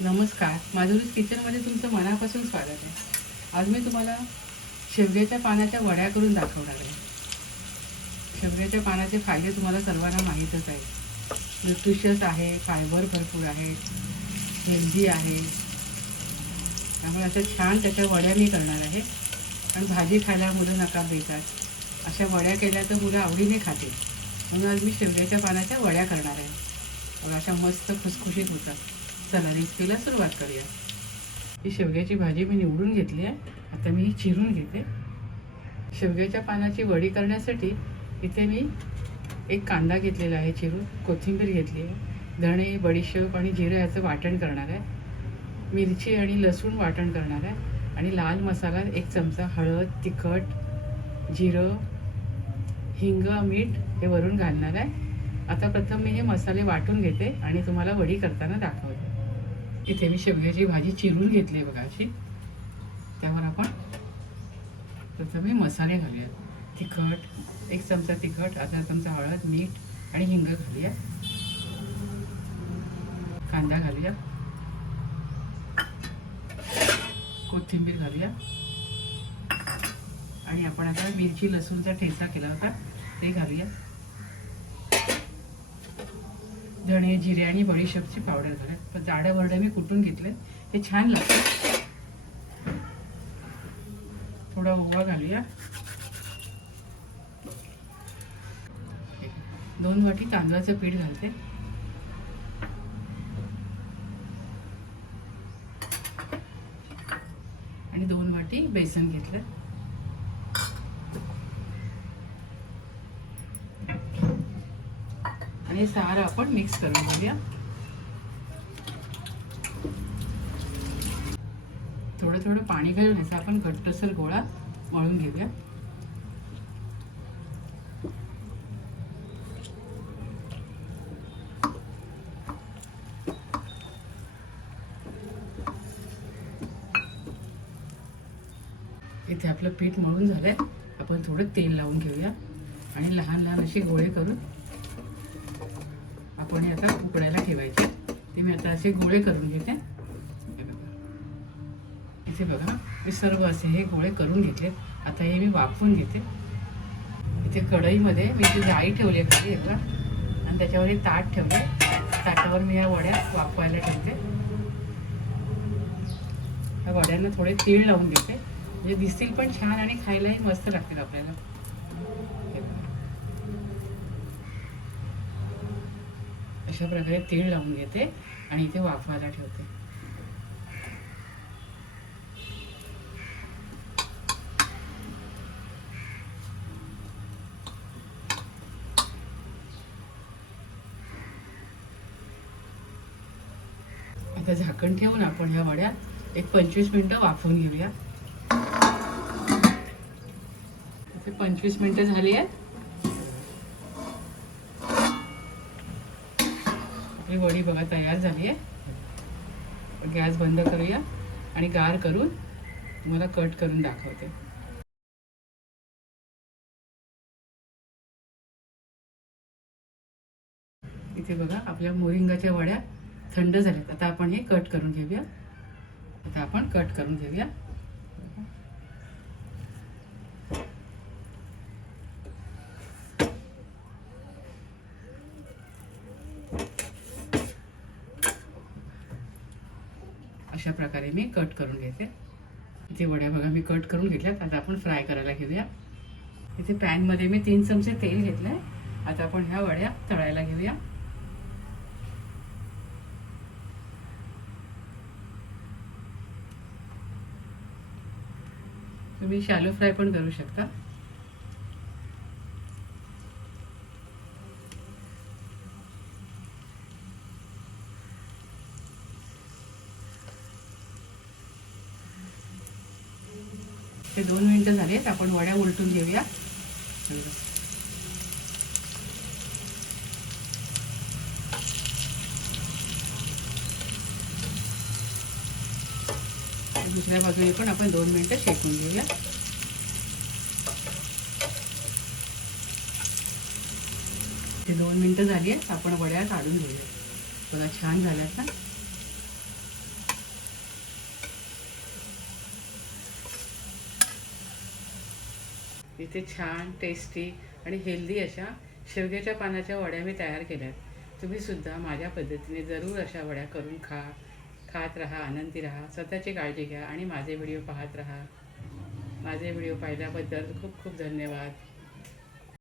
नमस्कार, माधुरीज किचनमध्ये तुमचं मनापासून स्वागत आहे. आज मी तुम्हाला शेवग्याच्या पानाच्या वड्या करून दाखवणार आहे. शेवग्याच्या पानाचे फायदे तुम्हाला सर्वांना माहीतच आहेत. न्यूट्रिशियस आहे, फायबर भरपूर आहे, हेल्दी आहे. त्यामुळे अशा छान त्याच्या वड्या मी करणार आहे. आणि भाजी खायला मुलं नकार देतात. अशा वड्या केल्या तर मुलं आवडीने खातील. म्हणून आज मी शेवग्याच्या पानाच्या वड्या करणार आहे. बघा, अशा मस्त खुसखुशीत होतात. चला रेसिपीला सुरुवात करूया. ही शेवग्याची भाजी मी निवडून घेतली आहे. आता मी ही चिरून घेते. शेवग्याच्या पानाची वडी करण्यासाठी इथे मी एक कांदा घेतलेला आहे चिरून, कोथिंबीर घेतली आहे, धणे, बडीशेप आणि जिरं याचं वाटण करणार आहे, मिरची आणि लसूण वाटण करणार आहे आणि लाल मसाला 1 चमचा, हळद, तिखट, जिरं, हिंग, मीठ हे वरून घालणार आहे. आता प्रथम मी हे मसाले वाटून घेते आणि तुम्हाला वडी करताना दाखवते. इथे मी शेवग्याची भाजी चिरून घेतली आहे बघा अशी. त्यावर आपण प्रथम हे मसाले घालूया. तिखट 1 चमचा तिखट, अर्धा चमचा हळद, मीठ आणि हिंग घालूया. कांदा घालूया, कोथिंबीर घालूया आणि आपण आता मिरची लसूणचा ठेचा केला होता ते घालूया. धणे, जिरे आणि बडीशेपची पावडर घाला. तर जाडं भरडं मी कुटून घेतले, ते छान लागतं. थोडा ओवा घालूया. 2 वाटी तांदळाचं पीठ घालते आणि 2 वाटी बेसन घेतलं. आणि सारं आपण मिक्स करून घेऊया. थोडं थोडं पाणी घालून याचा आपण घट्टसर गोळा मळून घेऊया. इथे आपलं पीठ मळून झालंय. आपण थोडं तेल लावून घेऊया आणि लहान लहान असे गोळे करून आपण हे आता उकडायला ठेवायचे. ते मी आता असे गोळे करून घेते. इथे बघा, मी सर्व असे हे गोळे करून घेतले. आता हे मी वाफवून घेते. इथे कढईमध्ये मी ती जाळी ठेवली आहे खाली बघा, आणि त्याच्यावर हे ताट ठेवले. ताटावर मी या वड्या वाफवायला ठेवते. या वड्यांना थोडे तीळ लावून घेते, म्हणजे दिसतील पण छान आणि खायलाही मस्त लागतील आपल्याला. अशा प्रकारे तीळ लावून घेते आणि इथे वाफवायला ठेवते. आता झाकण ठेवून आपण ह्या वड्या एक 25 मिनिटं वाफवून घेऊया. इथे 25 मिनिटं झाली आहेत. आपली वडी बघा तयार झाली आहे. गॅस बंद करूया आणि गार करून तुम्हाला कट करून दाखवते. इथे बघा आपल्या मोरिंगाच्या वड्या थंड झाल्यात. आता आपण हे कट करून घेऊया. आता आपण कट करून घेऊया. अशा प्रकारे मी कट करून घेते. इथे वड्या बघा मी कट करून घेतल्यात. आता आपण फ्राय करायला घेऊया. इथे पॅनमध्ये मी 3 चमचे तेल घेतलंय. आता आपण ह्या वड्या तळायला घेऊया. तुम्ही शॅलो फ्राय पण करू शकता. ते 2 मिनिटं झालेत. आपण वड्या उलटून घेऊया. दुसऱ्या बाजूने पण आपण 2 मिनिटं शेकून घेऊया. ते 2 मिनिटं झाली आहेत. आपण वड्या काढून घेऊया. बघा छान झाल्यात ना. इथे छान टेस्टी आणि हेल्दी अशा शेवग्याच्या पानाच्या वड्या मी तयार केल्यात। तुम्हीसुद्धा माझ्या पद्धतीने जरूर अशा वड्या करून खात राहा, आनंदी राहा, स्वतःची काळजी घ्या आणि माझे व्हिडिओ पाहत राहा। माझे व्हिडिओ पाहिल्याबद्दल खूप खूप धन्यवाद।